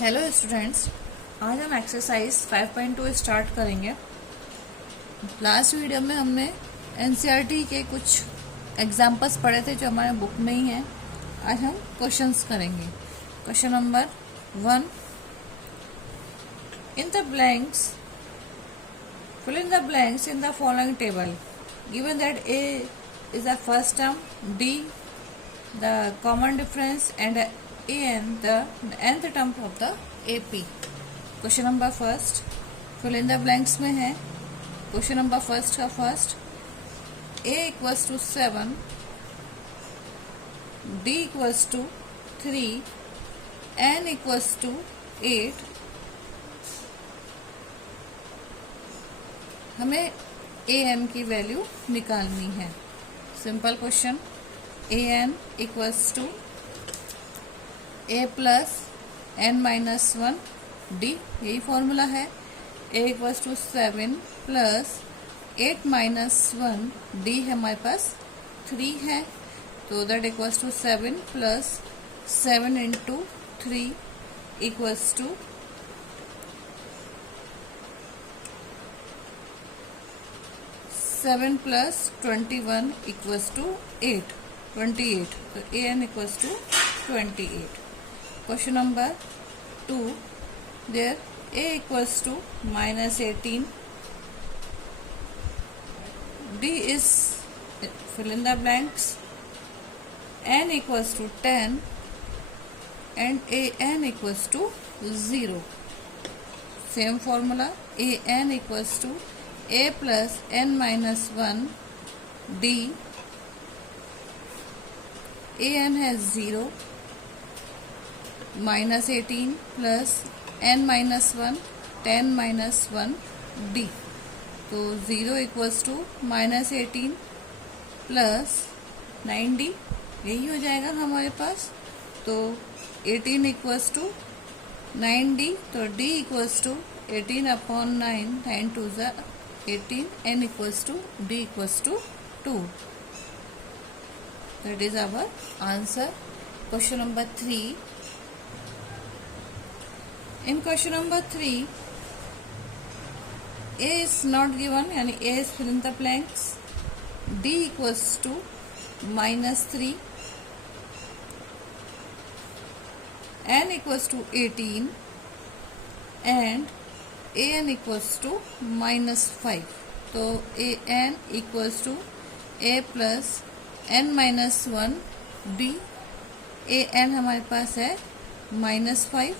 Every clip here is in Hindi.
हेलो स्टूडेंट्स, आज हम एक्सरसाइज 5.2 स्टार्ट करेंगे। लास्ट वीडियो में हमने एनसीईआरटी के कुछ एग्जाम्पल्स पढ़े थे जो हमारे बुक में ही हैं। आज हम क्वेश्चंस करेंगे। Question number 1, in the blanks fill in the blanks in the following table given that A is the first term, D the common difference and AN the nth term of the AP। Question number first fill in the blanks में है। क्वेश्चन नंबर फर्स्ट का first, A equals to 7, D equals to 3, N equals to 8। हमें ए एन की वैल्यू निकालनी है। Simple question, a n equals to a plus n minus 1 d, यही फॉर्मूला है। A equals to 7 plus 8 minus 1 d है, हमारे पास 3 है, तो that equals to 7 plus 7 into 3 equals to 7 plus 21 equals to 8, 28। तो a n equals to 28। Question number 2, there a equals to minus 18, d is fill in the blanks, n equals to 10 and a n equals to 0। Same formula, a n equals to a plus n minus 1 d, a n has 0, minus 18 plus n minus 1 10 minus 1 d, तो 0 equals to minus 18 plus 9d, यही हो जाएगा हमारे पास। तो 18 इक्वल्स टू 9d, तो d equals to 18 upon 9, 9 to 18, n equals to d equals to 2. That is our answer. Question number 3. In question number 3, A is not given, यानी A is fill in the blanks. D equals to minus 3, n equals to 18 and a n equals to minus 5। तो a n equals to a plus n minus 1 d, a n हमारे पास है माइनस 5,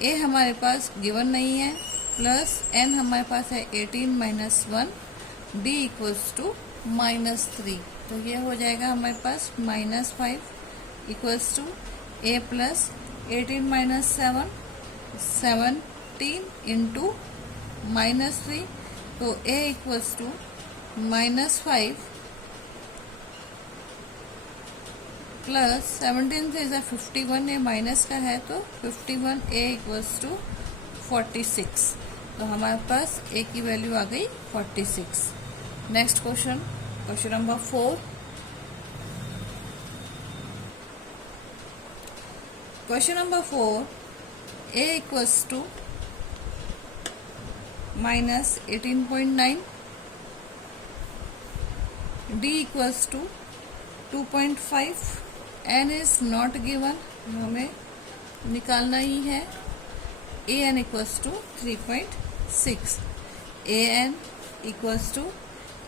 ए हमारे पास गिवन नहीं है, प्लस एन हमारे पास है 18 minus 1, d equals to minus 3। तो ये हो जाएगा हमारे पास minus 5 equals to a plus 18 minus 7, 17 into minus 3, तो a equals to minus 5 plus 17 से 51, ये माइनस का है तो 51, a इक्वल्स टू 46। तो हमारे पास a की वैल्यू आ गई 46। Next question, question number 4। Question number 4, a equals to minus 18.9, d equals to 2.5, n is not given, हमें निकालना ही है। a n equals to 3.6, a n equals to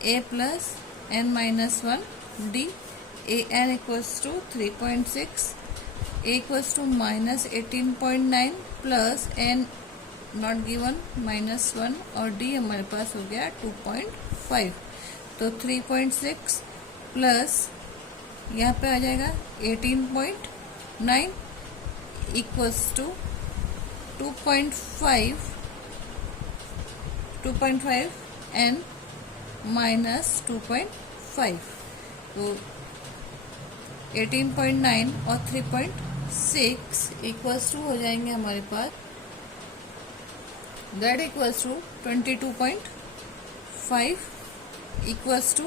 a plus n minus 1 d, a n equals to 3.6, a equals to minus 18.9 plus n not given minus 1 और d हमारे पास हो गया 2.5। तो 3.6 प्लस यहाँ पे आ जाएगा 18.9 इक्वल्स टू 2.5 एन माइनस 2.5। तो 18.9 और 3.6 इक्वल्स टू हो जाएंगे हमारे पास, that equals to 22.5 equals to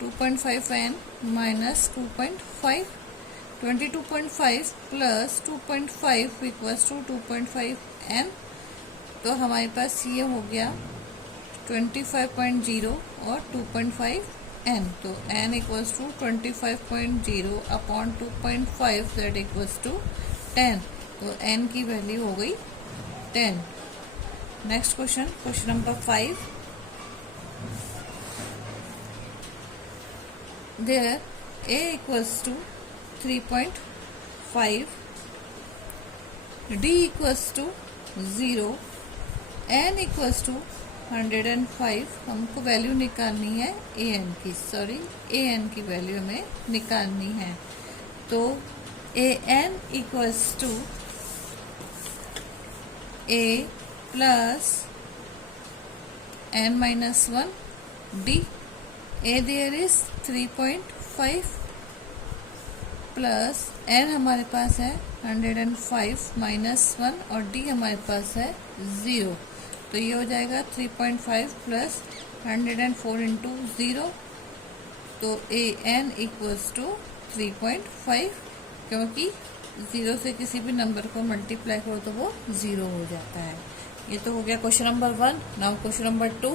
2.5 n minus 2.5, 22.5 plus 2.5 equals to 2.5 n। तो हमारे पास ये हो गया 25.0 और 2.5 n। तो n equals to 25.0 upon 2.5 that equals to 10। तो n की वैल्यू हो गई 10। Next question, question number 5। There a equals to 3.5, d equals to 0, n equals to 105। हमको वैल्यू निकालनी है ए एन की वैल्यू हमें निकालनी है। तो a n equals to a plus n minus 1 d. A there is 3.5 plus n हमारे पास है 105 माइनस 1 और d हमारे पास है 0। तो ये हो जाएगा 3.5 प्लस 104 इंटू 0। तो ए एन इक्वल्स टू 3.5, क्योंकि 0 से किसी भी नंबर को मल्टीप्लाई करो तो वो 0 हो जाता है। ये तो हो गया question number 1। Now question number 2।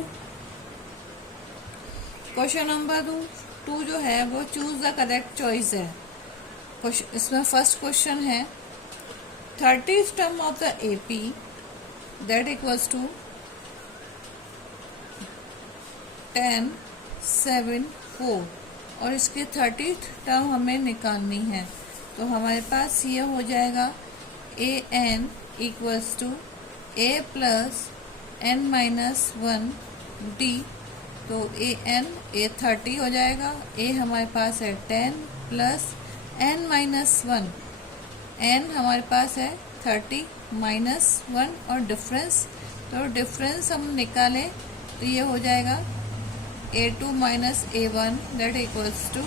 Question number 2 जो है वो चूज द करेक्ट चॉइस है। इसमें फर्स्ट क्वेश्चन है 30th term of the AP that equals to 10, 7, 4 और इसकी 30th टर्म हमें निकालनी है। तो हमारे पास ये हो जाएगा a n equals to a plus n minus 1 d. तो ए एन ए 30 हो जाएगा, ए हमारे पास है 10 प्लस n माइनस 1, n हमारे पास है 30 माइनस 1 और डिफरेंस। तो डिफरेंस हम निकालें तो ये हो जाएगा a2 minus a1 that equals to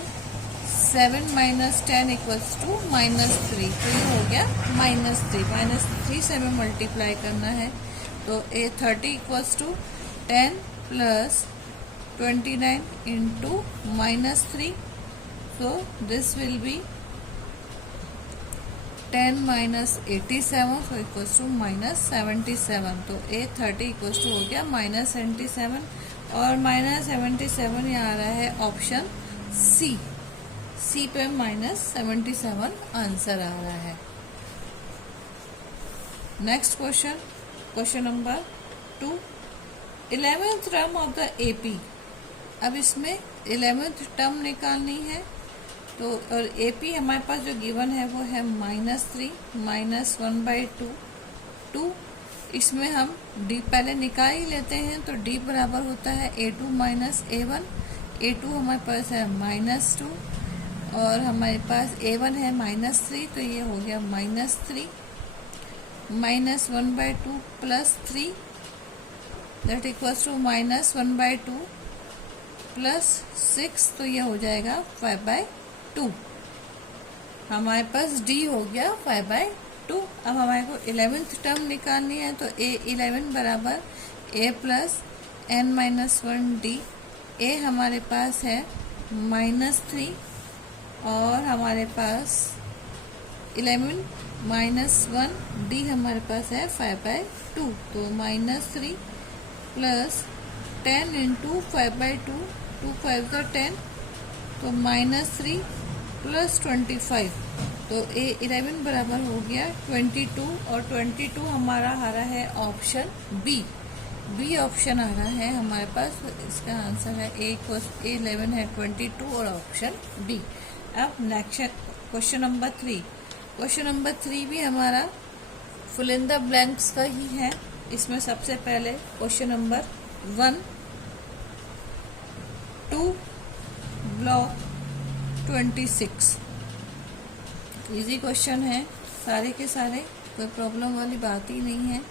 7 minus 10 equals to -3। तो ये हो गया -3 से हमें मल्टीप्लाई करना है। तो a30 equals to 10 plus 29 into -3। So this will be 10 minus 87, so equals to -77। तो a30 इक्वल्स टू हो गया -77 और -77 यहाँ आ रहा है ऑप्शन सी पे -77 आंसर आ रहा है। Next question, question number 2। 11th term of the AP. अब इसमें 11th टर्म निकालनी है। तो और एपी हमारे पास जो गिवन है वो है -3 माइनस 1/2 2। इसमें हम डी पहले निकाल ही लेते हैं। तो डी बराबर होता है a2 माइनस a1। a2 हमारे पास है -2 और हमारे पास a1 है -3। तो ये हो गया -3 minus 1/2 plus 3 that equals to -1/2 plus 6। तो ये हो जाएगा 5/2। हमारे पास d हो गया 5/2। अब हमारे को 11th टर्म निकालनी है। तो a11 बराबर a plus n minus 1 D. a हमारे पास है -3 और हमारे पास 11 माइनस 1 डी हमारे पास है 5/2। तो -3 प्लस 10 इंटू 5/2, 2 5 10, तो -3 प्लस 25। तो a11 बराबर हो गया 22 और 22 हमारा आ रहा है ऑप्शन बी ऑप्शन आ रहा है हमारे पास। इसका आंसर है a11 है 22 और ऑप्शन बी। अब next question number 3। Question number 3 भी हमारा फिल इन द ब्लैंक्स का ही है। इसमें सबसे पहले question number 1 2 block 26। Easy question है सारे के सारे, कोई प्रॉब्लम वाली बात ही नहीं है।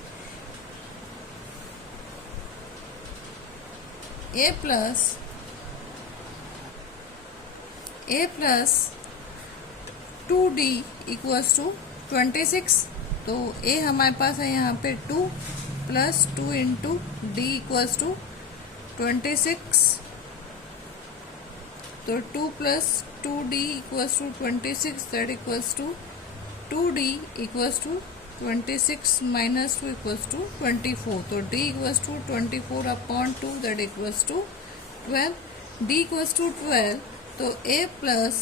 a plus 2d equals to 26। तो a हमारे पास है यहाँ पे 2 plus 2 into D equals to 26 तो 2 plus 2d equals to 26, that equals to 2d equals to 26 minus 2 equals to 24, तो d equals to 24 upon 2, that equals to 12, d equals to 12, तो a प्लस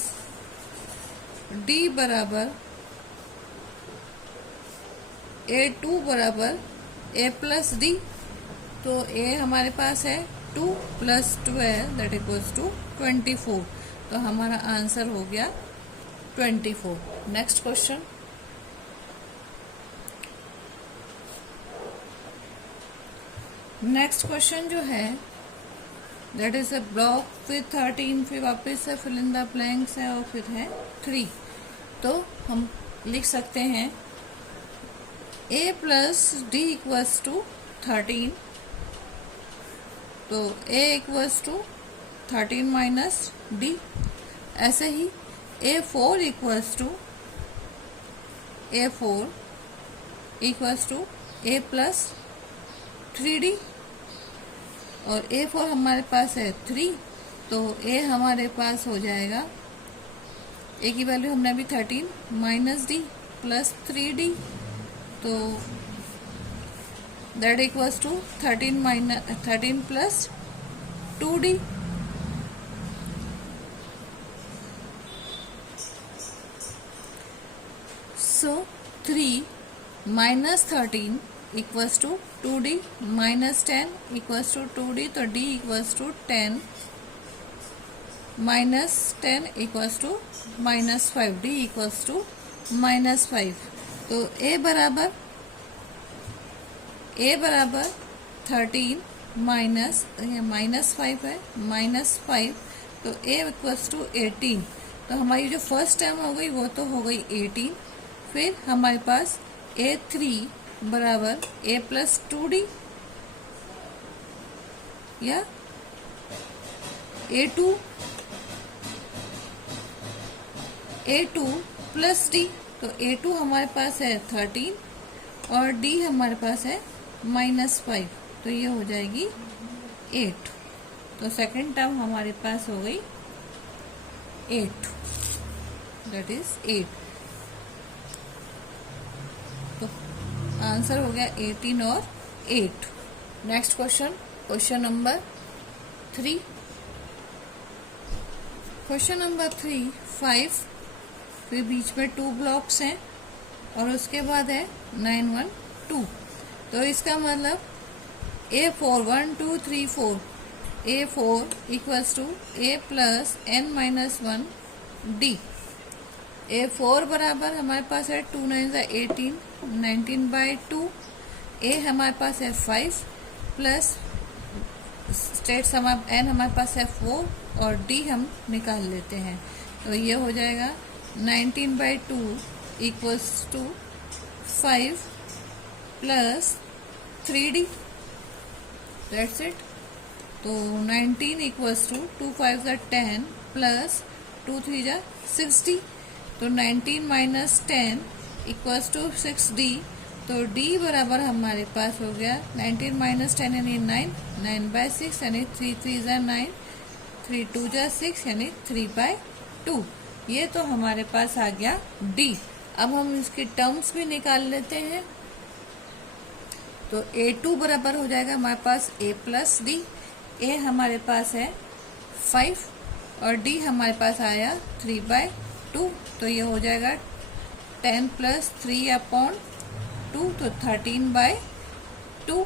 d बराबर a2 बराबर a प्लस डी, तो a हमारे पास है 2 प्लस 12, दैट इक्वल्स टू 24, तो हमारा आंसर हो गया 24। नेक्स्ट क्वेश्चन, नेक्स्ट क्वेश्चन जो है that is a block with 13, फिर वापस से फिल इन द ब्लैंक्स है और फिर है 3, तो हम लिख सकते हैं a plus D equals to 13, तो a equals to 13 minus D. ऐसे ही a4 equals to a plus 3d, और a4 हमारे पास है 3, तो a हमारे पास हो जाएगा, a की वैल्यू हमने अभी 13 माइनस डी प्लस 3d, तो that equals to 13 plus 2d। So 3 minus 13 equals to 2d minus 10 equals to 2d, तो d equals to 10 minus 10 equals to minus 5, d equals to minus 5, तो a बराबर 13 माइनस 5 है, माइनस 5, तो a इक्वल्स टू 18, तो हमारी जो फर्स्ट टर्म हो गई वो तो हो गई 18, फिर हमारे पास a3 बराबर a प्लस 2d या a2 प्लस d, तो a2 हमारे पास है 13 और d हमारे पास है माइनस 5, तो ये हो जाएगी 8, तो सेकंड टर्म हमारे पास हो गई 8, दैट इज 8, तो आंसर हो गया 18 और 8। Next question, question number 3, question number 3 5, फिर बीच में 2 ब्लॉक्स हैं और उसके बाद है 9 1 2, तो इसका मतलब a4 1 2 3 4, a4 equals to a plus n minus 1 d, a4 बराबर हमारे पास है 2 9 18, 19 बाई 2, a हमारे पास है 5 प्लस स्टेट्स n हमारे पास है 4 और d हम निकाल लेते हैं, तो ये हो जाएगा 19 by 2 equals to 5 plus 3d, that's it, तो 19 इक्वल्स टू 2 5 10 प्लस 2 3 60, तो 19 माइनस 10 इक्वल्स टू 6d, तो d बराबर हमारे पास हो गया 19 माइनस 10 यानी 9 बाई 6 यानी 3 3 9, 3 2 6 यानी 3 बाई 2, ये तो हमारे पास आ गया d। अब हम इसकी टर्म्स भी निकाल लेते हैं, तो a2 बराबर हो जाएगा हमारे पास a प्लस डी, a हमारे पास है 5 और d हमारे पास आया 3 बाई 2, तो ये हो जाएगा 10 प्लस 3 अपॉन 2, तो 13 बाई 2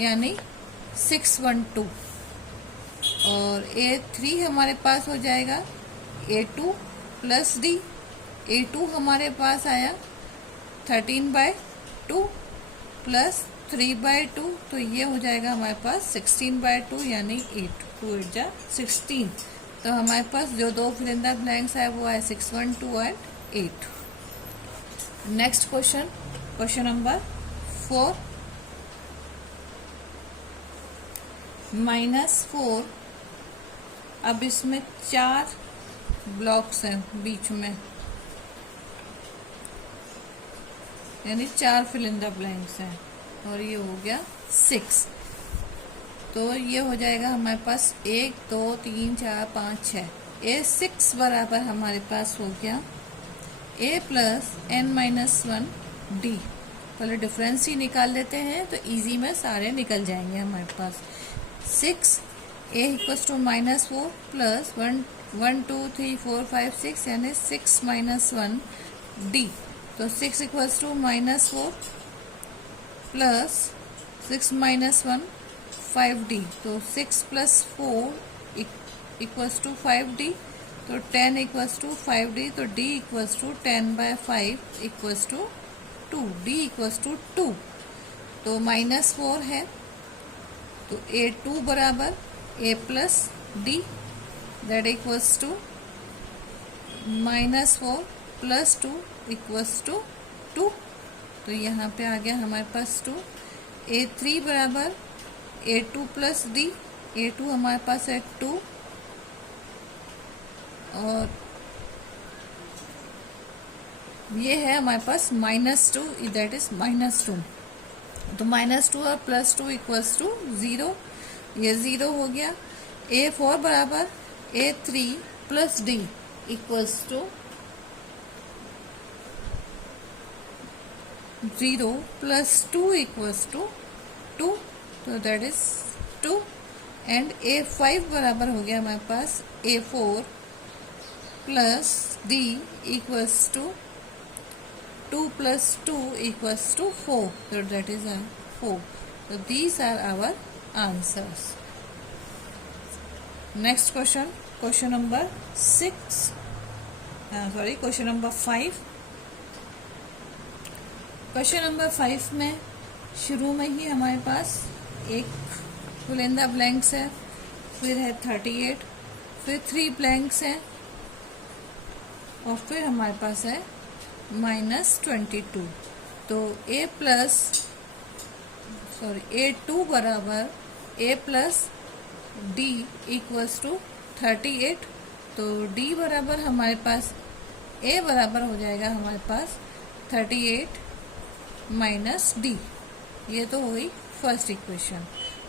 यानी 612, और a3 हमारे पास हो जाएगा a2 प्लस डी, a2 हमारे पास आया 13 बाई 2 प्लस 3 बाई 2, तो ये हो जाएगा हमारे पास 16 बाई 2 यानी 8 2 8 जा 16, तो हमारे पास जो दो फिल इन द ब्लैंक्स है वो है 6 1 2 and 8। Next question, question number 4 -4, अब इसमें 4 ब्लॉक्स हैं बीच में, यानी 4 फिल इन द ब्लैंक्स हैं और ये हो गया 6, तो ये हो जाएगा हमारे पास 1 2 3 4 5 6। A6 बराबर हमारे पास हो गया A plus n minus 1 D। पहले डिफरेंस ही निकाल लेते हैं तो इजी में सारे निकल जाएंगे हमारे पास। 6 A equals to minus 4 plus 1 2 3 4 5 6 यानी 6 माइनस 1 D। तो 6 equals to minus 4 plus 6 minus 1 5D। तो 6 प्लस 4 इक्वल्स टू 5D। तो 10 इक्वल्स टू 5D। तो D equals to 10/5 equals to 2। D equals to 2। तो -4 है तो A2 बराबर A plus D that equals to -4 plus 2 equals to 2। तो यहाँ पे आ गया हमारे पास 2। A3 बराबर A2 प्लस D। A2 हमारे पास है 2 और ये है हमारे पास -2 दैट इज -2। तो -2 और +2 इक्वल्स टू 0। ये 0 हो गया। A4 बराबर A3 plus D equals to 0 plus 2 equals to 2। तो दैट इज 2। एंड A5 बराबर हो गया हमारे पास A4 plus D equals to 2 plus 2 equals to 4. So that is 4. So these are our answers. Next question. Question number 6. Question number 5. Question number 5 में शुरू में ही हमारे पास एक fill in the blanks है, फिर है 38, फिर 3 blanks है और फिर हमारे पास है -22। तो A2 बराबर A plus D equals to 38। तो D बराबर हमारे पास A बराबर हो जाएगा हमारे पास 38 माइनस D। ये तो हो गई फर्स्ट इक्वेशन।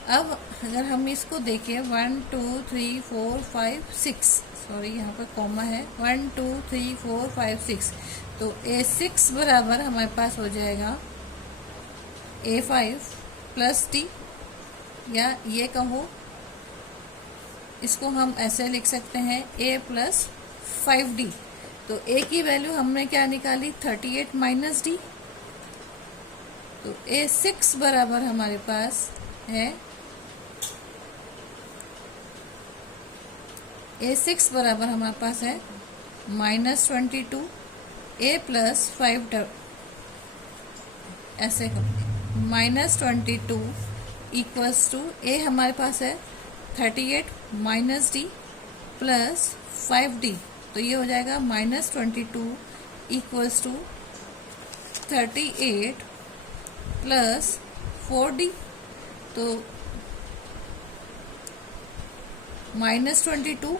अब अगर हम इसको देखें 1 2 3 4 5 6 यहाँ पर कॉमा है 1 2 3 4 5 6। तो A6 बराबर हमारे पास हो जाएगा A5 प्लस D या ये कहो इसको हम ऐसे लिख सकते हैं A प्लस 5D। तो A की वैल्यू हमने क्या निकाली 38 माइनस D। तो A6 बराबर हमारे पास है A6 बराबर हमारे पास है -22 A प्लस 5 ऐसे -22 इक्वल्स टू A हमारे पास है 38 माइनस D प्लस 5D। तो ये हो जाएगा -22 इक्वल्स टू 38 प्लस 4D। तो -22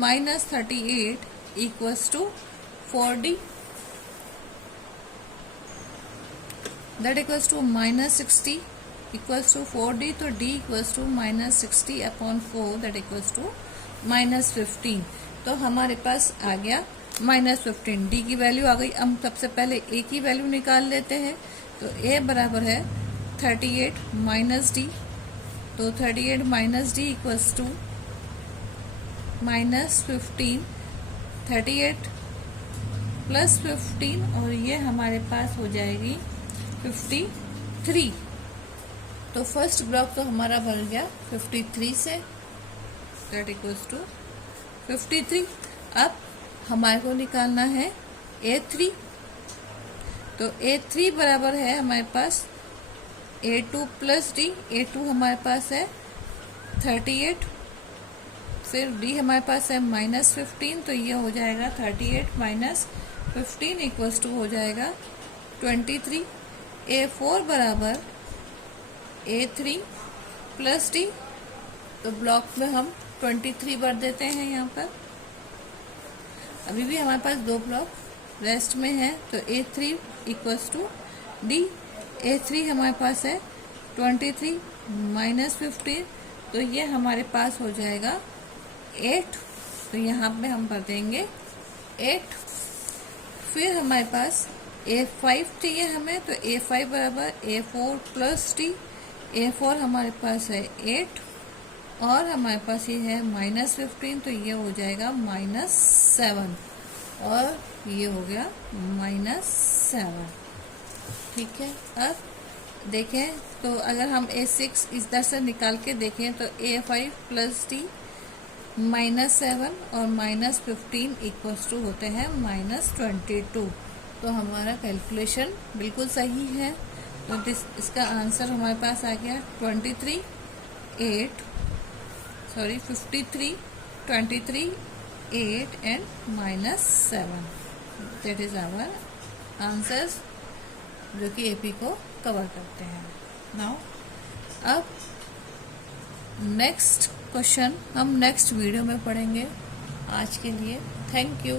minus 38 equals to 4D that equals to -60 equals to 4D। तो D equals to -60 upon 4 that equals to -15। तो हमारे पास आ गया -15। D की वैल्यू आ गई। हम सबसे पहले A की वैल्यू निकाल लेते हैं। तो A बराबर है 38 माइनस D। तो 38 minus D equals to -15। 38 plus 15 और ये हमारे पास हो जाएगी 53। तो फर्स्ट ब्लॉक तो हमारा बन गया 53 से दैट इक्वल्स टू 53। अब हमारे को निकालना है A3। तो A3 बराबर है हमारे पास A2 प्लस D। A2 हमारे पास है 38 फिर D हमारे पास है -15। तो ये हो जाएगा 38 माइनस 15 इक्वल्स टू हो जाएगा 23। A4 बराबर A3 प्लस D। तो ब्लॉक में हम 23 भर देते हैं यहाँ पर। अभी भी हमारे पास 2 ब्लॉक रेस्ट में है। तो A3 equals to D। A3 हमारे पास है 23 -15, तो ये हमारे पास हो जाएगा 8। तो यहाँ पे हम भर देंगे 8। फिर हमारे पास A5 चाहिए हमें, तो A5 बराबर A4 प्लस टी। A4 हमारे पास है 8 और हमारे पास ये है -15, तो ये हो जाएगा -7 और ये हो गया -7। ठीक है, अब देखें तो अगर हम A6 इस तरह से निकाल के देखें तो A5 प्लस टी -7 और -15 इक्वल्स टू होते हैं -22। तो हमारा कैलकुलेशन बिल्कुल सही है। तो इसका आंसर हमारे पास आ गया 53, 8 and -7। That is our answers जो कि एपी को कवर करते हैं। नाउ अब नेक्स्ट क्वेश्चन हम नेक्स्ट वीडियो में पढ़ेंगे। आज के लिए थैंक यू।